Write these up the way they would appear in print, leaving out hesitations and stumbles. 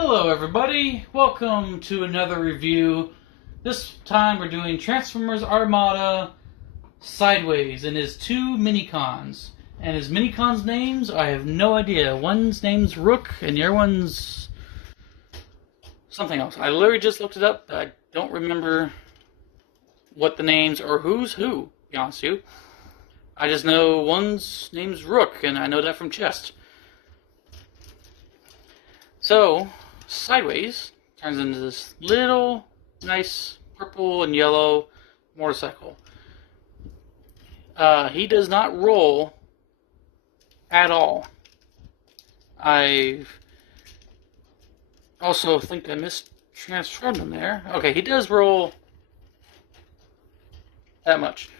Hello everybody, welcome to another review. This time we're doing Transformers Armada Sideways and his two minicons. And his minicons' names, I have no idea. One's name's Rook and the other one's something else. I literally just looked it up, but I don't remember what the names or who's who, to be honest with you. I just know one's name's Rook, and I know that from Chest. So, Sideways turns into this little, nice purple and yellow motorcycle. He does not roll at all. I also think I mistransformed him there. Okay, he does roll that much.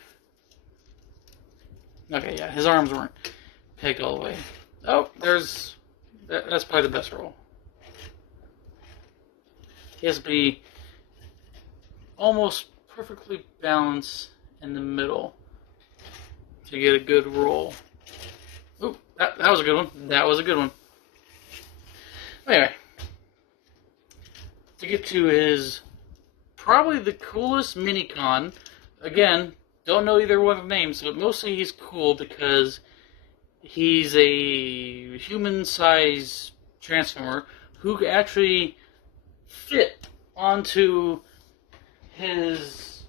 Okay, yeah, his arms weren't pegged all the way. Oh, that's probably the best roll. He has to be almost perfectly balanced in the middle to get a good roll. Ooh, that was a good one. That was a good one. Anyway, to get to his probably the coolest minicon. Again, don't know either one of the names, but mostly he's cool because he's a human-sized Transformer who actually fit onto his,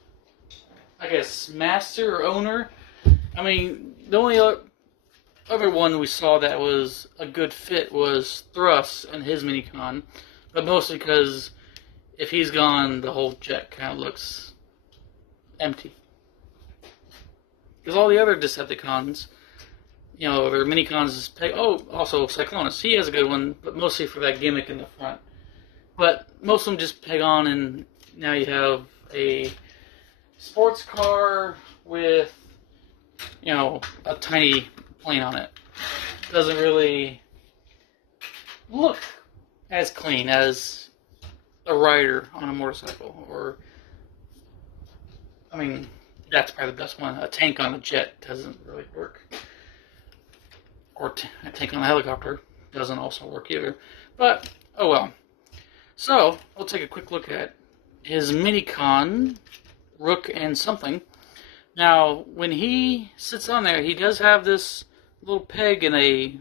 I guess, master or owner. I mean, the only other one we saw that was a good fit was Thrust and his minicon, but mostly because if he's gone, the whole jet kind of looks empty. Because all the other Decepticons, you know, their minicons is also Cyclonus. He has a good one, but mostly for that gimmick in the front. But most of them just peg on, and now you have a sports car with, you know, a tiny plane on it. Doesn't really look as clean as a rider on a motorcycle, or, I mean, that's probably the best one. A tank on a jet doesn't really work. Or a tank on a helicopter doesn't also work either. But, oh well. So, we'll take a quick look at his minicon, Rook and something. Now, when he sits on there, he does have this little peg in a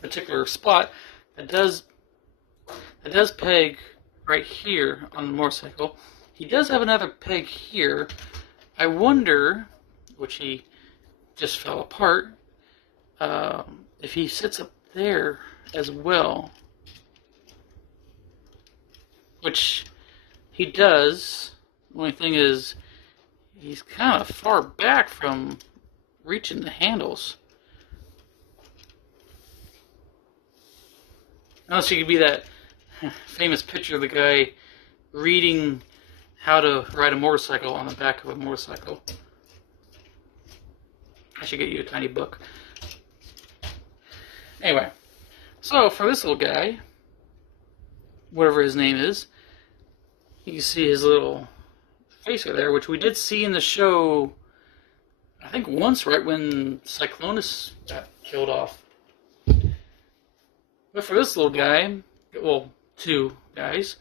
particular spot that does peg right here on the motorcycle. He does have another peg here. I wonder, which he just fell apart, if he sits up there as well. Which he does. The only thing is, he's kind of far back from reaching the handles. Unless you could be that famous picture of the guy reading how to ride a motorcycle on the back of a motorcycle. I should get you a tiny book. Anyway, so for this little guy, whatever his name is, you can see his little face right there, which we did see in the show, I think once, right when Cyclonus got killed off. But for this little guy, well, two guys,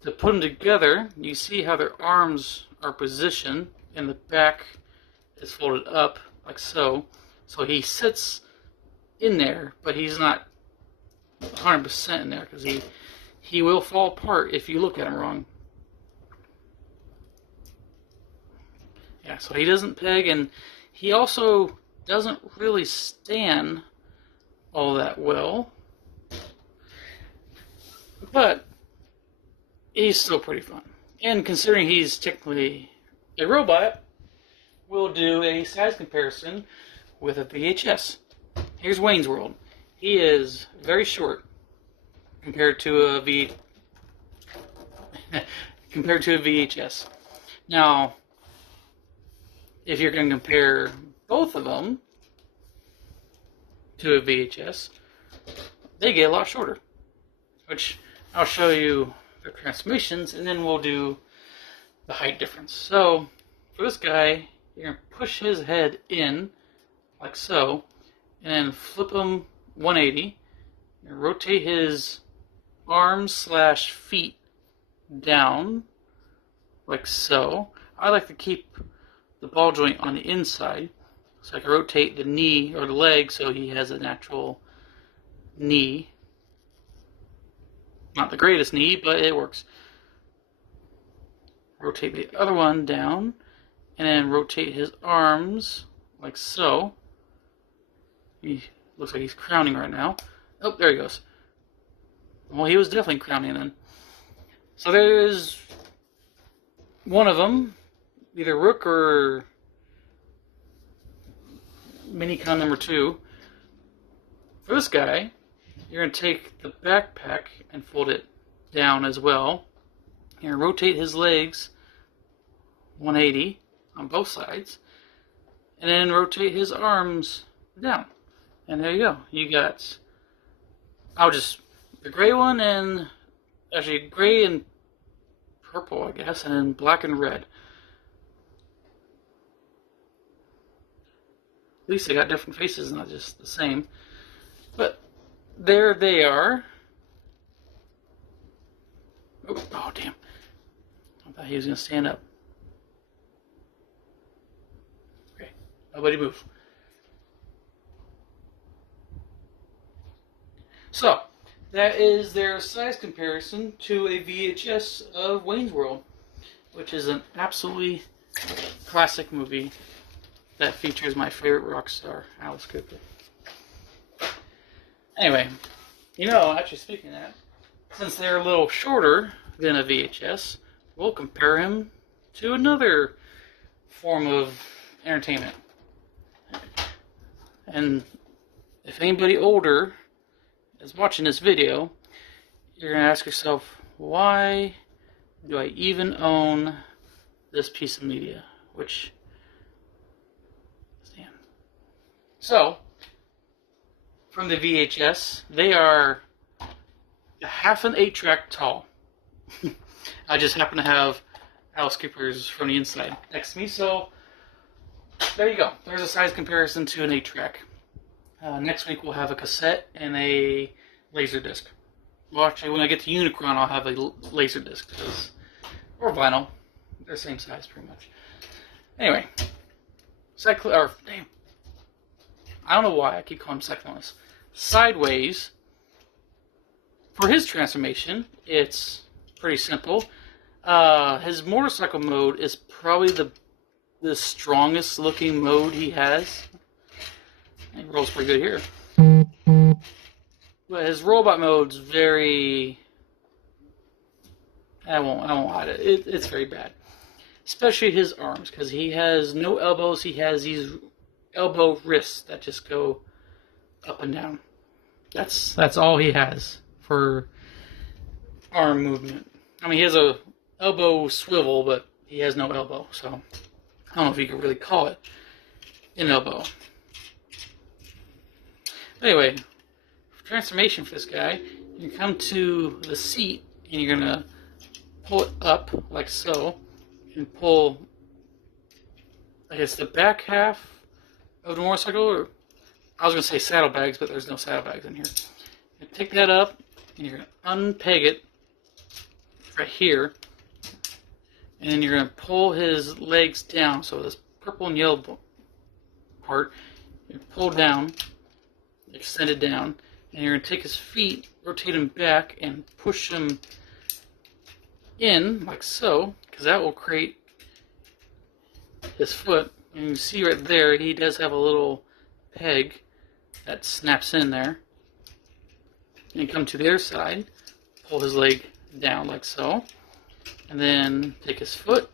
to put them together, you see how their arms are positioned, and the back is folded up, like so. So he sits in there, but he's not 100% in there, because he will fall apart if you look at him wrong. Yeah, so he doesn't peg, and he also doesn't really stand all that well. But he's still pretty fun. And considering he's technically a robot, we'll do a size comparison with a VHS. Here's Wayne's World. He is very short compared to a VHS. Now, if you're going to compare both of them to a VHS, they get a lot shorter. Which I'll show you the transformations, and then we'll do the height difference. So, for this guy, you're going to push his head in, like so, and then flip him 180, and rotate his arms slash feet down, like so. I like to keep the ball joint on the inside, so I can rotate the knee or the leg so he has a natural knee. Not the greatest knee, but it works. Rotate the other one down, and then rotate his arms like so. He looks like he's crowning right now. Oh, there he goes. Well, he was definitely crowning then. So there's one of them, either Rook or Minicon number 2. For this guy, you're going to take the backpack and fold it down as well. You're going to rotate his legs 180 on both sides. And then rotate his arms down. And there you go. You got, the gray one and, actually gray and purple, I guess, and then black and red. At least they got different faces, not just the same. But there they are. Oh, damn. I thought he was going to stand up. Okay, nobody move. So, that is their size comparison to a VHS of Wayne's World, which is an absolutely classic movie that features my favorite rock star, Alice Cooper. Anyway, actually speaking of that, since they're a little shorter than a VHS, we'll compare him to another form of entertainment. And if anybody older is watching this video, you're going to ask yourself, why do I even own this piece of media? So, from the VHS, they are half an 8-track tall. I just happen to have Alice Cooper's from the inside next to me, so there you go. There's a size comparison to an 8-track. Next week we'll have a cassette and a laser disc. Well, actually, when I get to Unicron, I'll have a laser disc, or vinyl. They're the same size, pretty much. Anyway, I don't know why I keep calling him Cyclonus. Sideways, for his transformation, it's pretty simple. His motorcycle mode is probably the strongest looking mode he has. He rolls pretty good here. But his robot mode's very... I won't hide it. It's very bad. Especially his arms, because he has no elbows. He has these elbow wrists that just go up and down. That's all he has for arm movement. I mean, he has a elbow swivel, but he has no elbow, so I don't know if you could really call it an elbow. Anyway, transformation for this guy, you come to the seat and you're gonna pull it up like so, and pull, I guess, the back half of the motorcycle, or I was gonna say saddlebags, but there's no saddlebags in here. You take that up and you're gonna unpeg it right here, and then you're gonna pull his legs down. So this purple and yellow part, you pull down, extend it down, and you're gonna take his feet, rotate him back, and push him in like so, because that will create his foot. And you can see right there, he does have a little peg that snaps in there. And you come to the other side, pull his leg down like so, and then take his foot,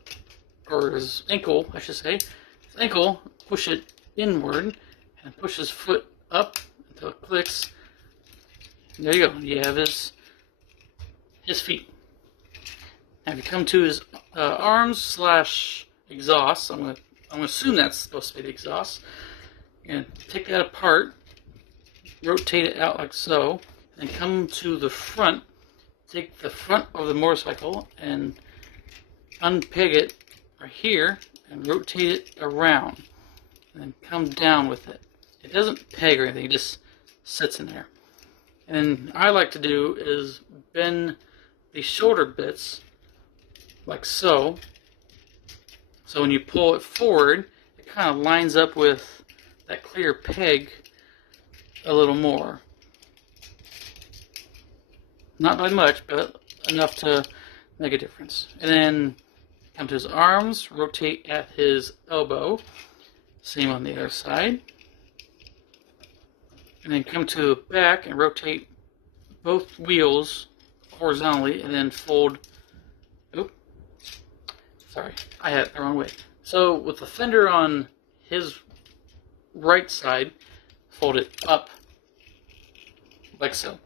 or his ankle, I should say, his ankle, push it inward, and push his foot up until it clicks. And there you go. You have his feet. Now if you come to his arms slash exhaust, I'm gonna assume that's supposed to be the exhaust. You're gonna take that apart, rotate it out like so, and come to the front. Take the front of the motorcycle and unpeg it right here and rotate it around, and then come down with it. It doesn't peg or anything; it just sits in there. And then I like to do is bend the shoulder bits like so. So when you pull it forward, it kind of lines up with that clear peg a little more. Not by much, but enough to make a difference. And then come to his arms, rotate at his elbow. Same on the other side. And then come to the back and rotate both wheels horizontally and then fold. Oop. Sorry, I had it the wrong way. So with the fender on his right side, fold it up like so.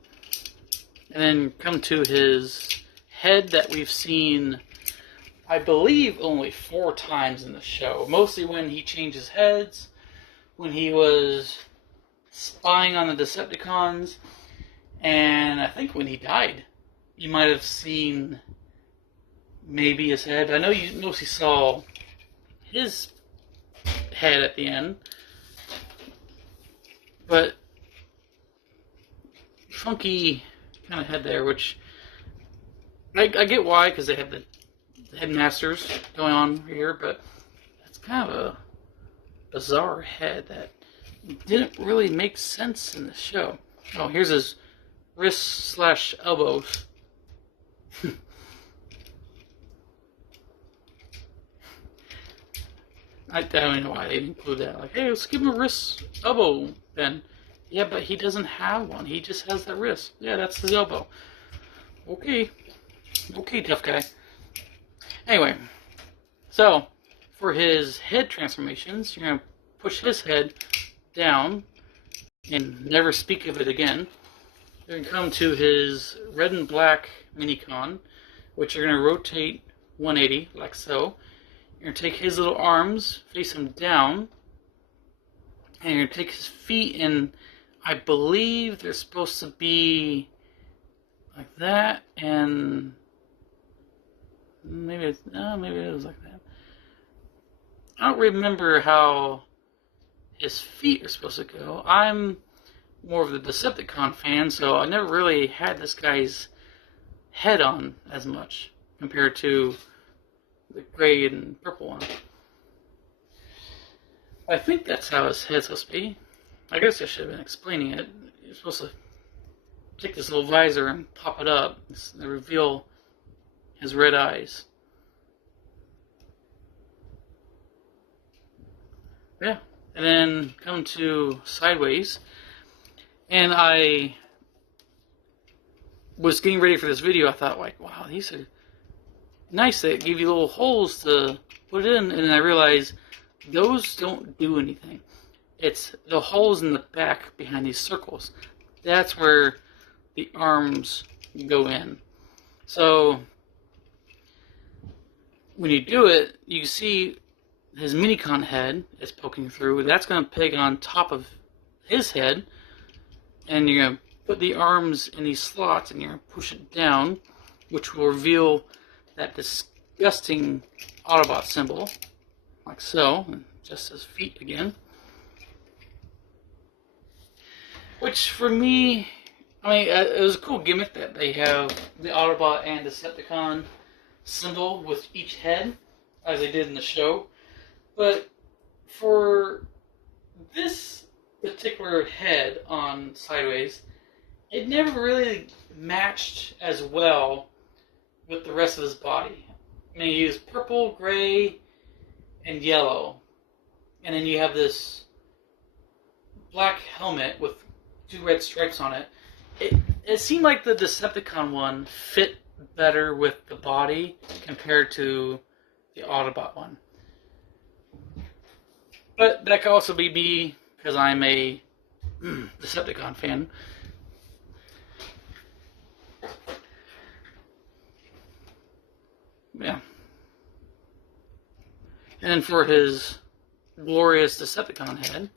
And then come to his head that we've seen, I believe, only 4 times in the show. Mostly when he changes heads, when he was spying on the Decepticons, and I think when he died. You might have seen maybe his head. I know you mostly saw his head at the end. But funky kind of head there, which I get why, because they have the headmasters going on here, but it's kind of a bizarre head that didn't really make sense in the show. Oh, here's his wrists/elbows. I don't even know why they include that. Like, hey, let's give him a wrist elbow then. Yeah, but he doesn't have one. He just has that wrist. Yeah, that's his elbow. Okay. Okay, tough guy. Anyway, so for his head transformations, you're going to push his head down and never speak of it again. You're going to come to his red and black minicon, which you're going to rotate 180 like so. You're going to take his little arms, face him down, and you're going to take his feet, and I believe they're supposed to be like that, and maybe it was like that. I don't remember how his feet are supposed to go. I'm more of the Decepticon fan, so I never really had this guy's head on as much compared to the gray and purple one. I think that's how his head's supposed to be. I guess I should have been explaining it. You're supposed to take this little visor and pop it up and reveal his red eyes. Yeah. And then come to sideways. And I was getting ready for this video. I thought, like, wow, these are nice. They give you little holes to put it in. And then I realized those don't do anything. It's the holes in the back behind these circles. That's where the arms go in. So when you do it, you see his minicon head is poking through. That's going to peg on top of his head. And you're going to put the arms in these slots and you're going to push it down, which will reveal that disgusting Autobot symbol, like so, and just his feet again. Which, for me, I mean, it was a cool gimmick that they have the Autobot and Decepticon symbol with each head, as they did in the show. But for this particular head on Sideways, it never really matched as well with the rest of his body. I mean, he used purple, gray, and yellow. And then you have this black helmet with 2 red stripes on it. It seemed like the Decepticon one fit better with the body compared to the Autobot one. But that could also be me, because I'm a Decepticon fan. Yeah. And then for his glorious Decepticon head,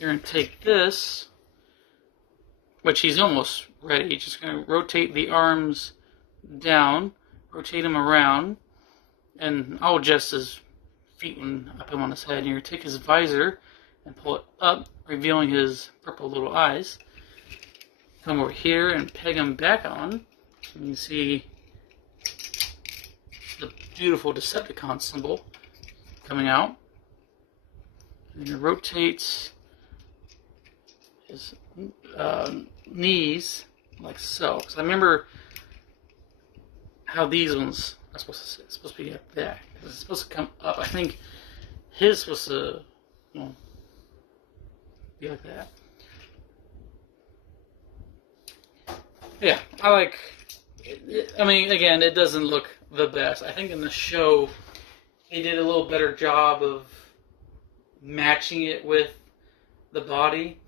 you're going to take this, which he's almost ready. You're just going to rotate the arms down, rotate him around, and I'll adjust his feet when I put him on his head. And you're going to take his visor and pull it up, revealing his purple little eyes. come over here and peg them back on. You can see the beautiful Decepticon symbol coming out. And it rotates his knees like so. Because I remember how these ones are supposed to be like that. It's supposed to come up. I think his is supposed to, you know, be like that. Yeah, I like. I mean, again, it doesn't look the best. I think in the show, they did a little better job of matching it with the body.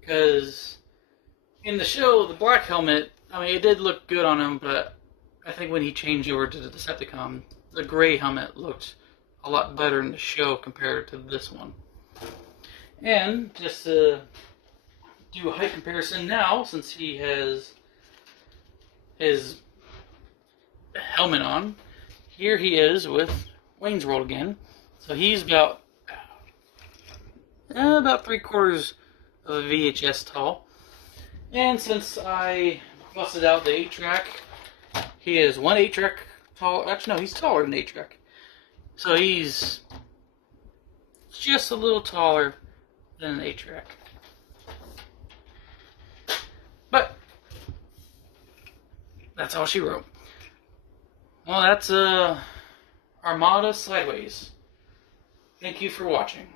Because in the show, the black helmet, I mean, it did look good on him, but I think when he changed over to the Decepticon, the gray helmet looked a lot better in the show compared to this one. And just to do a height comparison now, since he has his helmet on, here he is with Wayne's World again. So he's about 3/4 of a VHS tall. And since I busted out the 8-track, he is 1 8-track tall. Actually, no, he's taller than 8-track. So he's just a little taller than an 8-track. But that's all she wrote. Well, that's Armada Sideways. Thank you for watching.